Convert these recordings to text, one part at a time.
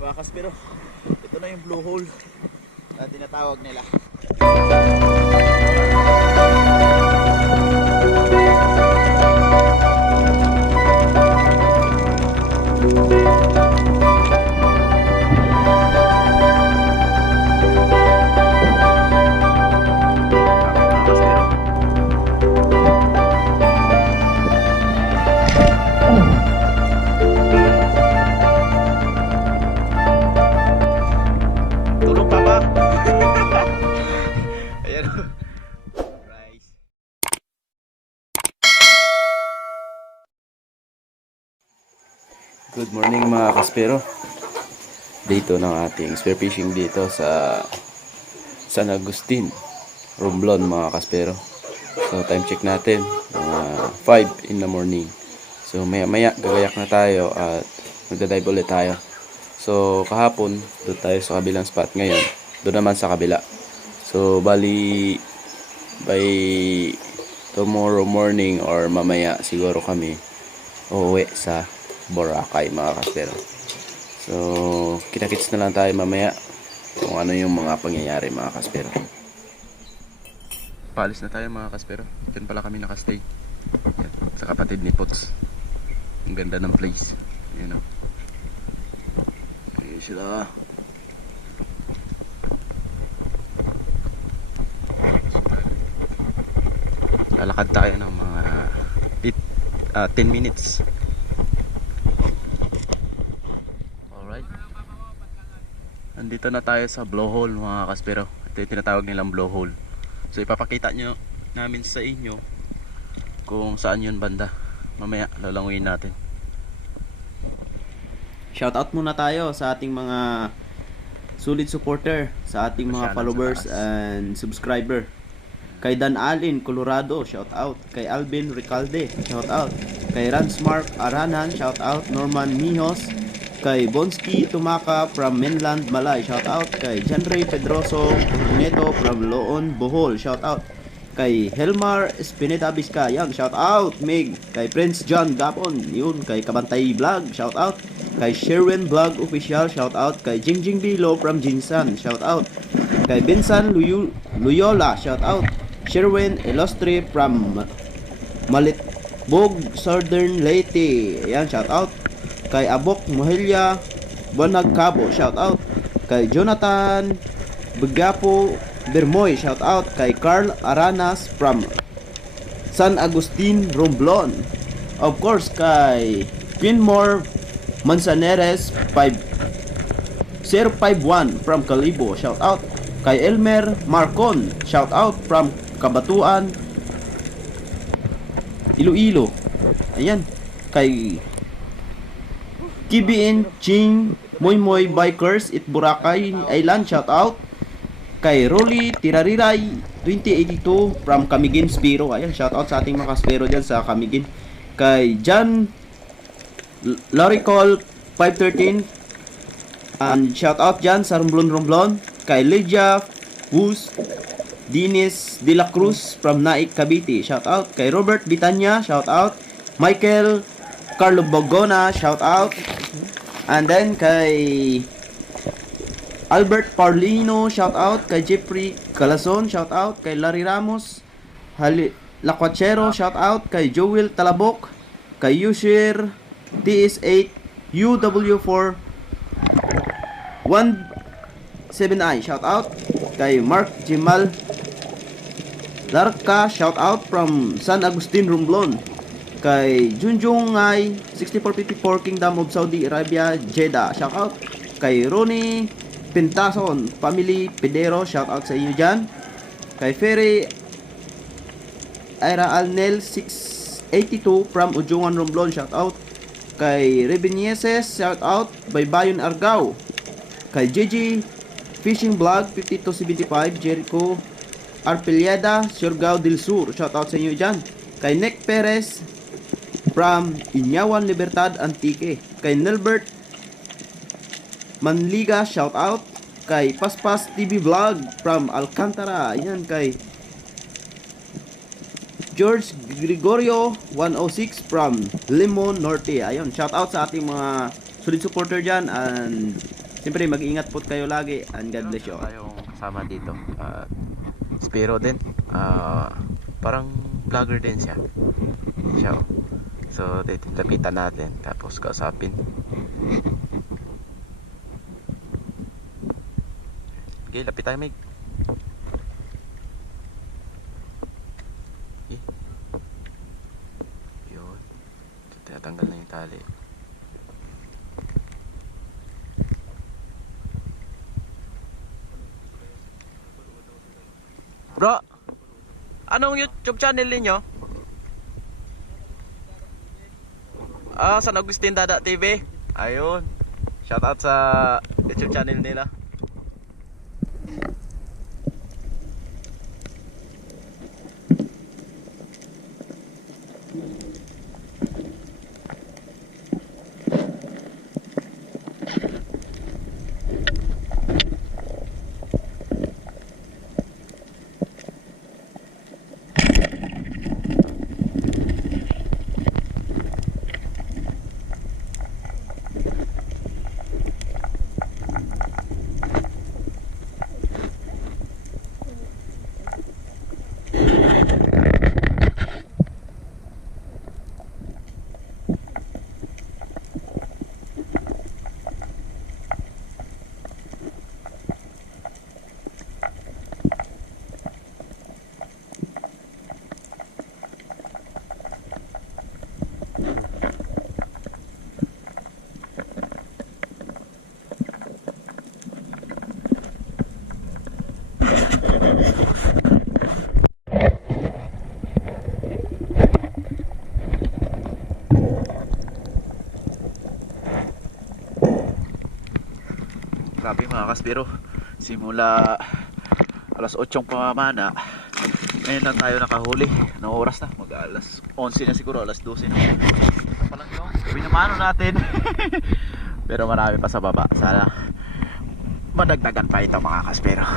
Bakas pero ito na yung blue hole na tinatawag nila. Tulog pa ba? Ayan. Rice. Good morning mga kaspero. Dito ng ating spear fishing dito sa San Agustin, Romblon mga kaspero. So time check natin mga 5 in the morning. So maya maya gagayak na tayo at magdadive ulit tayo. So kahapon doon tayo sa kabilang spot, ngayon doon naman sa kabila. So bali by tomorrow morning or mamaya siguro kami uuwi sa Boracay mga kaspero. So kita-kits na lang tayo mamaya kung ano yung mga pangyayari mga kaspero. Paalis na tayo mga kaspero. Diyan pala kami nakastay. Yan, sa kapatid ni Pots. Ang ganda ng place. Ayan o. Ayan sila. Lalakad tayo ng mga 10 minutes. Alright. Nandito na tayo sa blowhole mga kaspero. Ito yung tinatawag nilang blowhole. So ipapakita nyo namin sa inyo kung saan yun banda. Mamaya lalanguin natin. Shoutout muna tayo sa ating mga solid supporter, sa ating mga Masyadong followers sa taas. and subscriber. Kay Dan Alin, Colorado, shoutout. Kay Alvin Recalde, shoutout. Kay Ransmark Aranan, shoutout. Norman Mijos. Kay Bonsky Tumaka from Mainland Malay, shoutout. Kay Janray Pedroso Neto from Loon, Bohol, shoutout. Kay Helmar Espineta Vizcayan, shoutout. Mig. Kay Prince John Gapon, yun. Kay Kabantay Vlog, shoutout. Kay Sherwin Vlog Official, shoutout. Kay Jingjing Bilo from Jinsan, shoutout. Kay Bensan Luyola, shoutout. Sherwin Illustre from Malitbog, Southern Leyte, ayan, shoutout. Kay Abok Mohilya Bonag Cabo, shoutout. Kay Jonathan Begapo Bermoy, shoutout. Kay Carl Aranas from San Agustin, Romblon. Of course, kay Quinmore Manzaneres 5051 from Calibo, shoutout. Kay Elmer Marcon, shoutout from Kabatuan, Iloilo. Ayan. Kay Kibin Ching Moy Bikers at Boracay Island, shoutout. Kay Rolly Tirariray 2082 from Camiguin Spiro. Ayan, shoutout sa ating mga kaspero dyan sa Camiguin. Kay John Laricol 513 and shoutout dyan sa Romblon. Kay Lydia Wus Dinis De La Cruz from Naik, Cavite, shoutout. Kay Robert Bitanya, shoutout. Michael Carlo Bogona, shoutout. And then kay Albert Paulino, shoutout. Kay Jeffrey Calason, shoutout. Kay Larry Ramos Lacuachero, shoutout. Kay Joel Talabok. Kay Yushir TS8 UW4 17I, shoutout. Kay Mark Jimal Larka, shoutout from San Agustin, Romblon. Kay Junjung Ngay 6454 Kingdom of Saudi Arabia, Jeddah, shoutout. Kay Ronnie Pintason Family Pedero, shoutout sa iyo dyan. Kay Ferry Ira Alnel 682 from Ujungan, Romblon, shoutout. Kay Rebenieses, shoutout. Baybayon Argao. Kay JJ Fishing Vlog 5275 Jericho Arpeliada, Surigao del Sur, shoutout sa inyo dyan. Kay Nick Perez from Inyawan Libertad Antique. Kay Nelbert Manliga, shoutout. Kay Paspas TV Vlog from Alcantara. Ayan, kay George Gregorio 106 from Limon Norte. Ayun, shoutout sa ating mga solid supporter dyan. And siyempre mag-ingat po kayo lagi. And God bless you all. Tayong kasama dito. Spiro din. Parang vlogger din siya. Siya. So, lapitan natin. Tapos kausapin. Okay, lapit tayo, Meg. Okay. Yun. So, tinatanggal na yung tali. Bro, anong YouTube channel ninyo? San Agustin Dada TV. Ayun. Shoutout sa YouTube channel nila. Grabe mga kaspiro, simula alas 8 pamana, ngayon lang tayo nakahuli. Anong oras na? Mag alas 11 na siguro, alas 12 na. Ito pa lang yung binamano natin. Pero marami pa sa baba. Sana madagdagan pa ito mga kaspiro.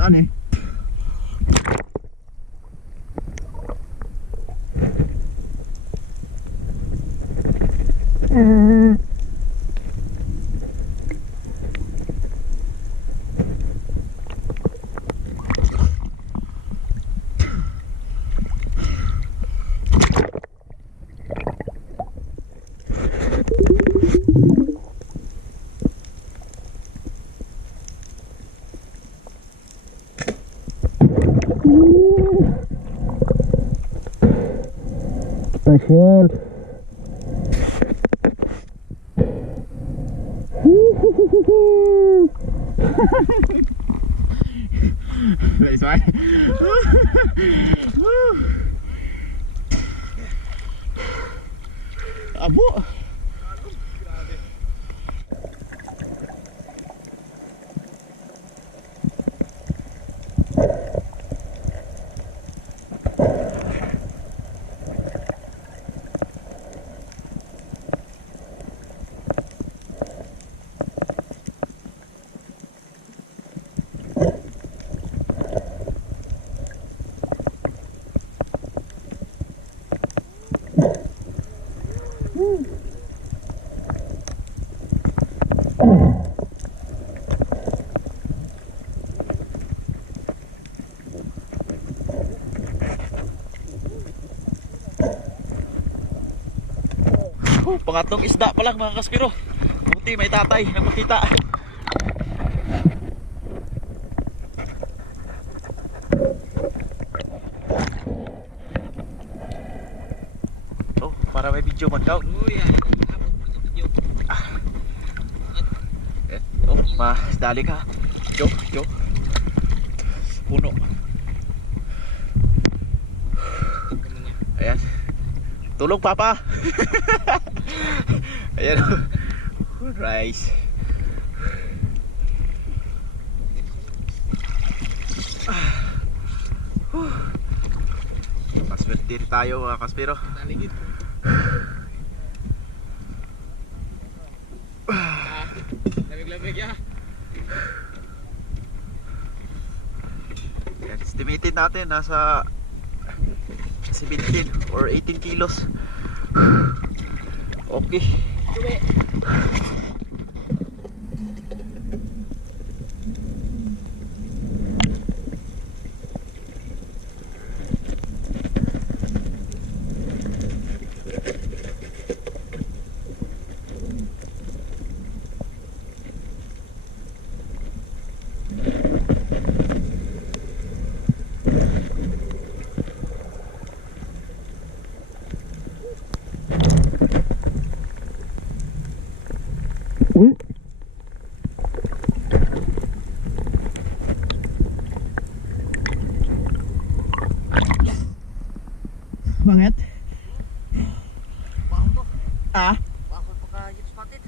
Saan eh? Special. Nice one. Abo. Pangatlong isda pa lang mga kaspiro. Buti may tatay na makita. Oh, para may video man daw. Oh, mas dali ka. Jo. Puno. Ayan. Tulog papa. Ayan. Rice. Maswerte tayo mga kaspiro. Lamig-lamig ya. Yan, estimated natin nasa 17 or 18 kilos. Okay. Banget. Ah? Bakit pagka-hit spotted?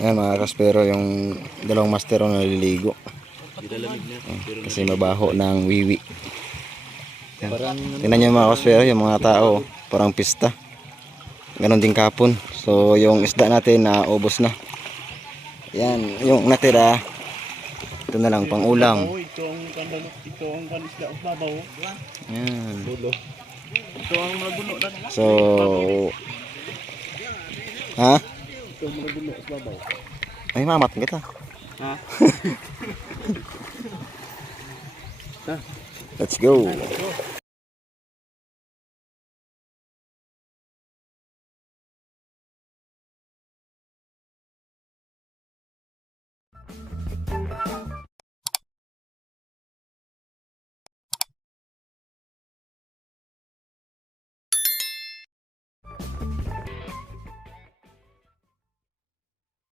Ayan mga kaspero, yung dalawang master na naliligo. Kasi mabaho ng wiwi. Tingnan nyo mga kaspero, yung mga tao, parang pista. Ganon din kapon. So yung isda natin na ubos na. Yan, yung natira, ito na lang pang ulam. Yan. So, ha? Ay, mamat kita. Let's go.